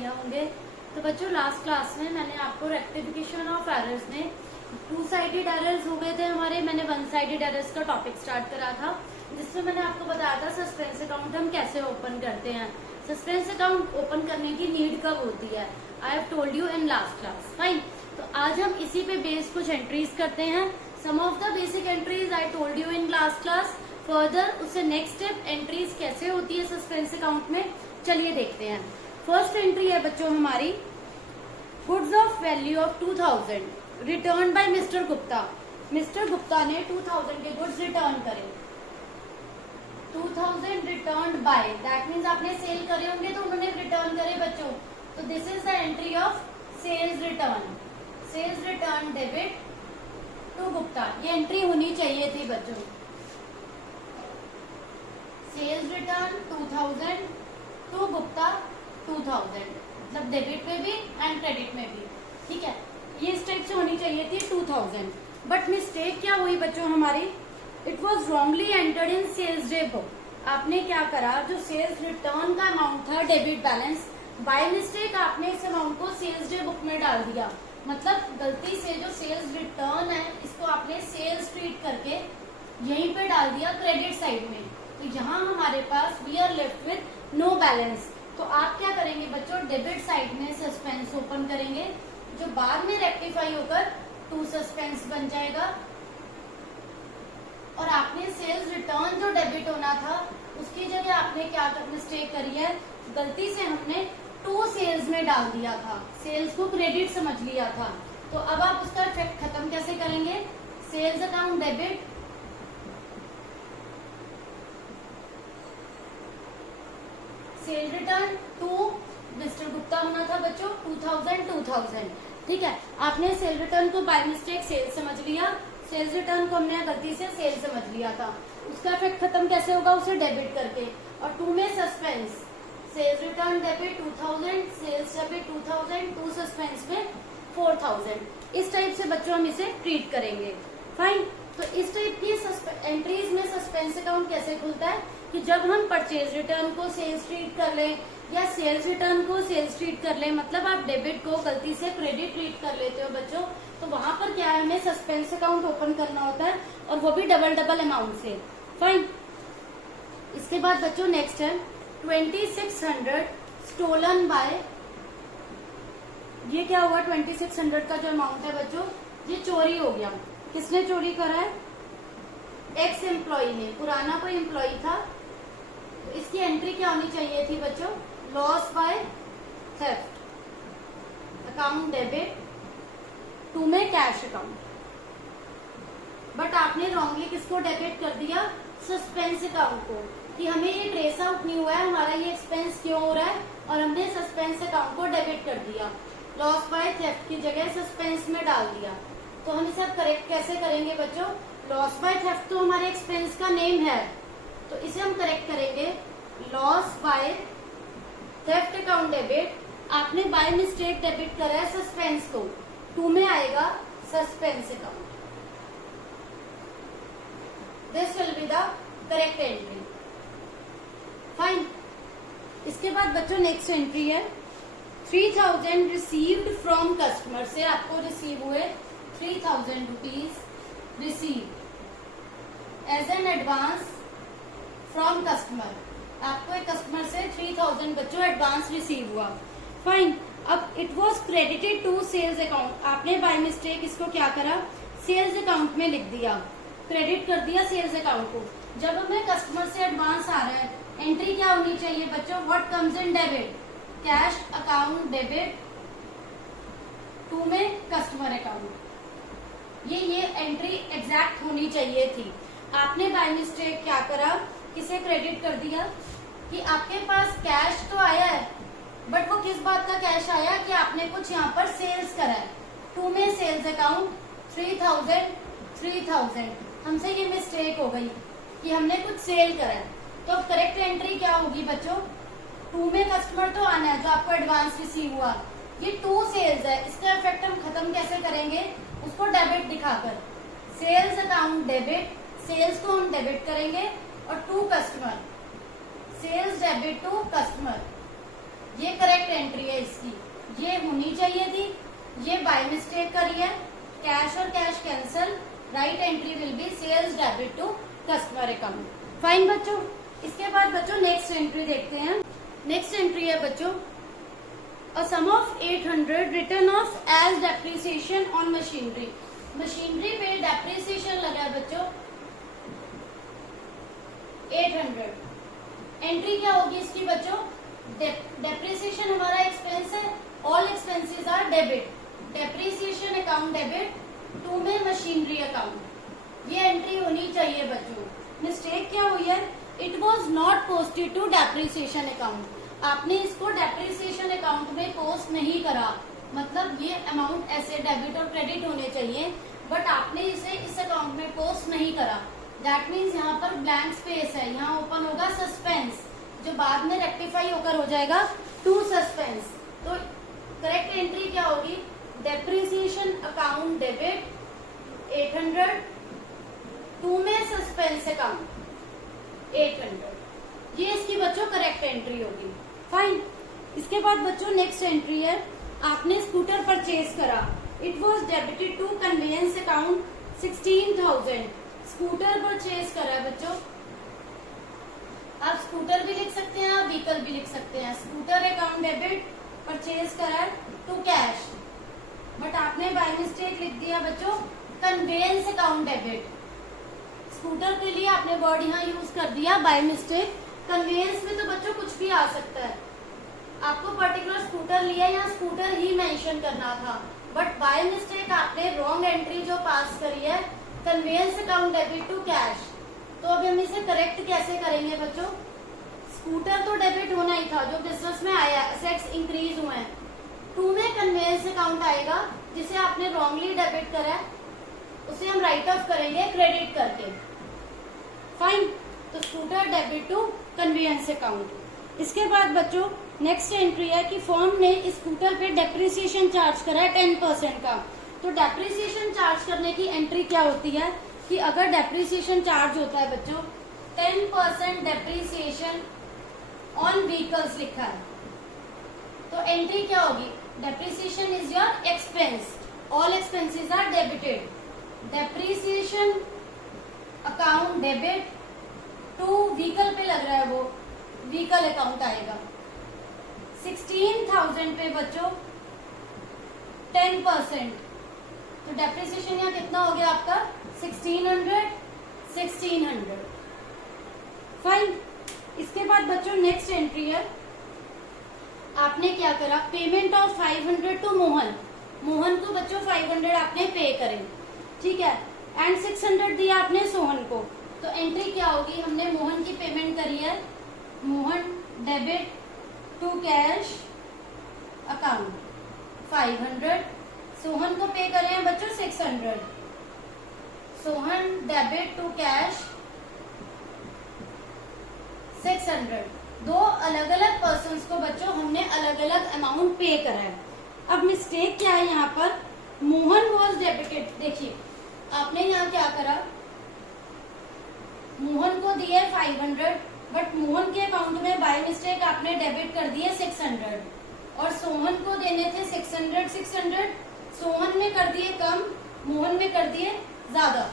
बढ़िया होंगे। तो बच्चों लास्ट क्लास में मैंने आपको रेक्टिफिकेशन ऑफ एरर्स में टू साइडेड एरर्स हो गए थे हमारे, मैंने वन साइडेड एरर्स का टॉपिक स्टार्ट करा था जिसमें मैंने आपको बताया था सस्पेंस अकाउंट हम कैसे ओपन करते हैं, सस्पेंस अकाउंट ओपन करने की नीड कब होती है। I have told you in last class, fine. तो आज हम इसी पे बेस कुछ एंट्रीज करते हैं। Some of the basic entries I told you in last class. Further उससे नेक्स्ट स्टेप एंट्रीज कैसे होती है सस्पेंस अकाउंट में, चलिए देखते हैं। फर्स्ट एंट्री है बच्चों हमारी, goods of value of 2000 return by mister Gupta. Mister Gupta ने 2000 के गुड्स रिटर्न करे। 2000 रिटर्न बाय, दैट मीन्स आपने सेल करे होंगे तो उन्होंने रिटर्न करे बच्चों। तो this is the entry of sales return. Sales return debit to Gupta, ये एंट्री होनी चाहिए थी बच्चों। सेल्स रिटर्न 2000 टू गुप्ता 2000, मतलब डेबिट में भी एंड क्रेडिट में भी, ठीक है। ये इस टाइप से होनी चाहिए थी 2000, बट मिस्टेक क्या हुई बच्चों हमारी, it was wrongly entered in sales day book. आपने क्या करा, जो सेल्स रिटर्न का अमाउंट था डेबिट बैलेंस, बाय मिस्टेक आपने इस अमाउंट को सेल्स डे बुक में डाल दिया। मतलब गलती से जो सेल्स रिटर्न है इसको आपने सेल्स ट्रीट करके यहीं पे डाल दिया क्रेडिट साइड में। तो यहाँ हमारे पास we are left with no balance. तो आप क्या करेंगे बच्चों, डेबिट साइड में सस्पेंस ओपन करेंगे जो बाद में रेक्टिफाई होकर टू सस्पेंस बन जाएगा। और आपने सेल्स रिटर्न जो डेबिट होना था उसकी जगह आपने क्या मिस्टेक करी है, गलती से हमने टू सेल्स में डाल दिया था, सेल्स को क्रेडिट समझ लिया था। तो अब आप उसका इफेक्ट खत्म कैसे करेंगे, sales account debit sale return to mister Gupta होना था बच्चों 2000, ठीक है। आपने सेल रिटर्न को बाय मिस्टेक सेल समझ लिया, सेल्स रिटर्न को हमने गलती से सेल समझ लिया था। उसका इफेक्ट खत्म कैसे होगा, उसे डेबिट करके। और टू में suspense, sales return debit 2000, sales debit 2000, to suspense में 4000। इस टाइप से बच्चों हम इसे ट्रीट करेंगे, फाइन। तो इस टाइप की एंट्रीज में सस्पेंस अकाउंट कैसे खुलता है कि जब हम परचेज रिटर्न को सेल्स ट्रीट कर लें या सेल्स रिटर्न को सेल्स ट्रीट कर लें, मतलब आप डेबिट को गलती से क्रेडिट ट्रीट कर लेते हो बच्चों, तो वहां पर क्या है, हमें सस्पेंस अकाउंट ओपन करना होता है और वो भी डबल अमाउंट से, फाइन। इसके बाद बच्चों नेक्स्ट है 2600 स्टोलन बाय, ये क्या हुआ, 2600 का जो अमाउंट है बच्चों ये चोरी हो गया। किसने चोरी करा है, एक्स एम्प्लॉय ने, पुराना कोई एम्प्लॉय था। तो इसकी एंट्री क्या होनी चाहिए थी बच्चों, loss by theft account debit to में कैश अकाउंट। बट आपने रॉन्गली किसको डेबिट कर दिया, सस्पेंस अकाउंट को, कि हमें ये ट्रेस आउट नहीं हुआ है हमारा ये एक्सपेंस क्यों हो रहा है, और हमने सस्पेंस अकाउंट को डेबिट कर दिया। लॉस बाय थेफ्ट की जगह सस्पेंस में डाल दिया। तो हम इसे करेक्ट कैसे करेंगे बच्चों, लॉस बाय थेफ्ट तो हमारे एक्सपेंस का नेम है, तो इसे हम करेक्ट करेंगे loss by theft account debit. आपने बाय मिस्टेक डेबिट करा है सस्पेंस को, टू में आएगा suspense account. This will be the correct entry, fine. इसके बाद बच्चों नेक्स्ट एंट्री है 3000 रिसीव्ड फ्रॉम कस्टमर, से आपको रिसीव हुए 3000 rupees receive as an advance from customer. आपको एक कस्टमर से 3000 बच्चों एडवांस रिसीव हुआ, फाइन। अब it was credited to sales account, आपने बाय मिस्टेक इसको क्या करा, सेल्स अकाउंट में लिख दिया, क्रेडिट कर दिया सेल्स अकाउंट को। जब हमें कस्टमर से एडवांस आ रहा है, एंट्री क्या होनी चाहिए बच्चों, what comes in debit, cash account debit to में कस्टमर अकाउंट। ये एंट्री एग्जैक्ट होनी चाहिए थी। आपने बाय मिस्टेक क्या करा, किसे क्रेडिट कर दिया कि आपके पास कैश तो आया है, बट वो किस बात का कैश आया कि आपने कुछ यहाँ पर सेल्स करा है। टू में सेल्स अकाउंट 3000, हमसे ये मिस्टेक हो गई कि हमने कुछ सेल करा है। तो अब करेक्ट एंट्री क्या होगी बच्चों, टू में कस्टमर तो आना है जो आपको एडवांस रिसीव हुआ, ये टू सेल्स है, इसका इफेक्ट हम खत्म कैसे करेंगे, उसको डेबिट दिखाकर। सेल्स अकाउंट डेबिट, सेल्स को हम डेबिट करेंगे और to customer, sales debit to customer, ये करेक्ट एंट्री है इसकी, ये होनी चाहिए थी, ये बाय मिस्टेक करी है। कैश और cash cancel, right entry will be sales debit to customer account. Fine बच्चों, इसके बाद बच्चों नेक्स्ट एंट्री देखते हैं। नेक्स्ट एंट्री है बच्चों, a sum of 800 written off as depreciation on machinery. Machinery पे डेप्रिसिएशन लगा है बच्चों 800। एंट्री क्या होगी इसकी बच्चों? डेप्रिसिएशन हमारा एक्सपेंस है, all expenses are debit, depreciation account debit, to में मशीनरी अकाउंट। ये एंट्री होनी चाहिए बच्चों। मिस्टेक क्या हुई है? It was not posted to depreciation account. आपने इसको डेप्रिसिएशन अकाउंट में पोस्ट नहीं करा, मतलब ये अमाउंट ऐसे डेबिट और क्रेडिट होने चाहिए, बट आपने इसे इस अकाउंट में पोस्ट नहीं करा। दैट मीन्स यहाँ पर ब्लैंक स्पेस है, यहाँ ओपन होगा सस्पेंस, जो बाद में रेक्टिफाई होकर हो जाएगा टू सस्पेंस। तो करेक्ट एंट्री क्या होगी? डेप्रिसिएशन अकाउंट डेबिट 800, टू में सस्पेंस अकाउंट 800। ये इसकी बच्चों करेक्ट एंट्री होगी। फाइन। इसके बाद बच्चों नेक्स्ट एंट्री है, आपने स्कूटर परचेज करा, it was debited to conveyance account 16,000। Scooter purchase करा है बच्चों, आप स्कूटर भी लिख सकते हैं, आप व्हीकल भी लिख सकते हैं। स्कूटर अकाउंट डेबिट, परचेज करा टू कैश, बट आपने बाय मिस्टेक लिख दिया बच्चों कन्वेंस अकाउंट डेबिट। स्कूटर के लिए आपने वर्ड यहाँ यूज कर दिया बाय मिस्टेक। कन्वेंस में तो बच्चों कुछ भी आ सकता है, आपको पर्टिकुलर स्कूटर लिया या स्कूटर ही मेंशन करना था, बट बाय मिस्टेक आपने रॉन्ग एंट्री जो पास करी है conveyance account debit to cash. तो अभी हम इसे करेक्ट कैसे करेंगे बच्चों? स्कूटर तो डेबिट होना ही था, जो बिजनेस में आया, एसेट्स इंक्रीज हुए हैं। टू में कन्वेंस अकाउंट आएगा, जिसे आपने रॉन्गली डेबिट करा है, उसे हम राइट ऑफ करेंगे क्रेडिट करके। फाइन। तो scooter debit to conveyance account. इसके बाद बच्चों नेक्स्ट एंट्री है कि फर्म ने स्कूटर पे डेप्रिसिएशन चार्ज करा है 10% का। तो डेप्रिसिएशन चार्ज करने की एंट्री क्या होती है कि अगर डेप्रिसिएशन चार्ज होता है बच्चों 10% डेप्रिसिएशन ऑन व्हीकल्स लिखा है, तो एंट्री क्या होगी? Depreciation is your expense, all expenses are debited, depreciation account debit to vehicle पे लग रहा है, वो व्हीकल अकाउंट आएगा। 16,000 पे बच्चों 10%, तो डेप्रिसिएशन यहाँ कितना हो गया आपका? 1600। फाइन। इसके बाद बच्चों नेक्स्ट एंट्री है, आपने क्या करा? Payment of 500 to Mohan. Mohan को बच्चों 500 आपने पे करें, ठीक है, एंड 600 दिया आपने सोहन को। तो एंट्री क्या होगी? हमने मोहन की पेमेंट करी है, Mohan debit to cash account 500, Sohan को पे करे हैं बच्चों 600। Sohan debit to cash 600। दो अलग अलग पर्सन्स को बच्चों हमने अलग अलग अमाउंट पे करा है। अब मिस्टेक क्या है यहाँ पर? मोहन वॉज डेबिटेड, देखिए आपने यहाँ क्या करा, मोहन को दिए 500, बट मोहन के अकाउंट में बाय मिस्टेक आपने डेबिट कर दिए 600, और सोहन को देने थे 600। सोहन में कर दिए कम, मोहन में कर दिए ज्यादा।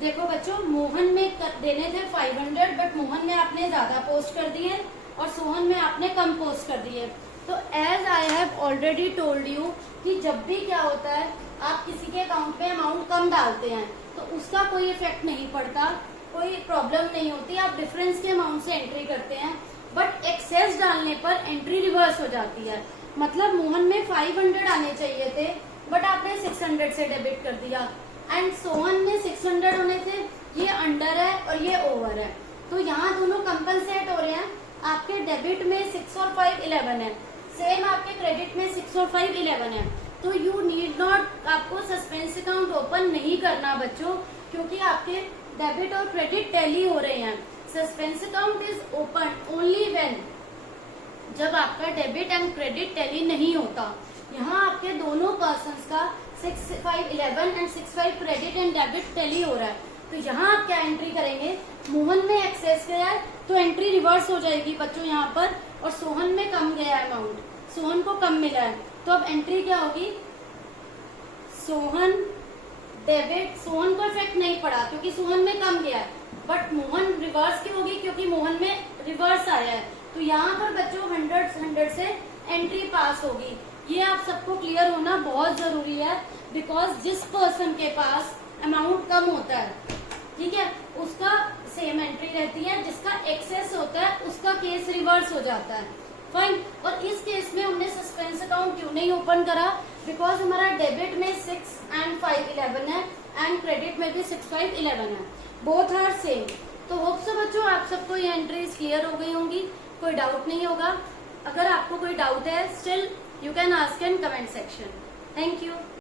देखो बच्चों, मोहन में देने थे 500, बट मोहन में आपने ज्यादा पोस्ट कर दिए और सोहन में आपने कम पोस्ट कर दिए। तो as I have already told you कि जब भी क्या होता है, आप किसी के अकाउंट पे अमाउंट कम डालते हैं तो उसका कोई इफेक्ट नहीं पड़ता, कोई प्रॉब्लम नहीं होती, आप डिफरेंस के अमाउंट से एंट्री करते हैं। बट एक्सेस डालने पर एंट्री रिवर्स हो जाती है, मतलब मोहन में 500 आने चाहिए थे, बट आपने 600 से डेबिट कर दिया, एंड सोहन में 600 होने थे, ये अंडर है और ये ओवर है, तो यहाँ दोनों कंपनसेट हो रहे हैं। आपके डेबिट में 6 और 5 11 है, सेम आपके क्रेडिट में 6 और 5 11 है। तो यू नीड नॉट, आपको सस्पेंस अकाउंट ओपन नहीं करना बच्चों, क्योंकि आपके डेबिट और क्रेडिट टैली हो रहे हैं। Suspense account is open only when, जब आपका डेबिट एंड क्रेडिट टैली नहीं होता। यहाँ आपके दोनों पर्सन्स का 6 5 11 and 6 5 credit and debit tally हो रहा है। तो यहाँ आप क्या एंट्री करेंगे? मोहन में एक्सेस किया है तो एंट्री रिवर्स हो जाएगी बच्चों यहाँ पर और सोहन में कम गया अमाउंट, सोहन को कम मिला है, तो अब एंट्री क्या होगी, सोहन डेबिट, सोहन को इफेक्ट नहीं पड़ा क्योंकि सोहन में कम गया है, बट मोहन रिवर्स क्यों होगी, क्योंकि मोहन में रिवर्स आया है, तो यहाँ पर बच्चों 100 से एंट्री पास होगी। ये आप सबको क्लियर होना बहुत जरूरी है, बिकॉज जिस पर्सन के पास अमाउंट कम होता है, ठीक है, उसका सेम एंट्री रहती है, जिसका एक्सेस होता है उसका केस रिवर्स हो जाता है। फाइन। और इस केस में हमने सस्पेंस अकाउंट क्यों नहीं ओपन करा, बिकॉज हमारा डेबिट में 6 and 5 11 है एंड क्रेडिट में भी 6 5 11 है, बोथ आर सेम। तो होप सो बच्चों आप सबको ये एंट्रीज क्लियर हो गई होंगी, कोई डाउट नहीं होगा। अगर आपको कोई डाउट है still you can ask in comment section. Thank you.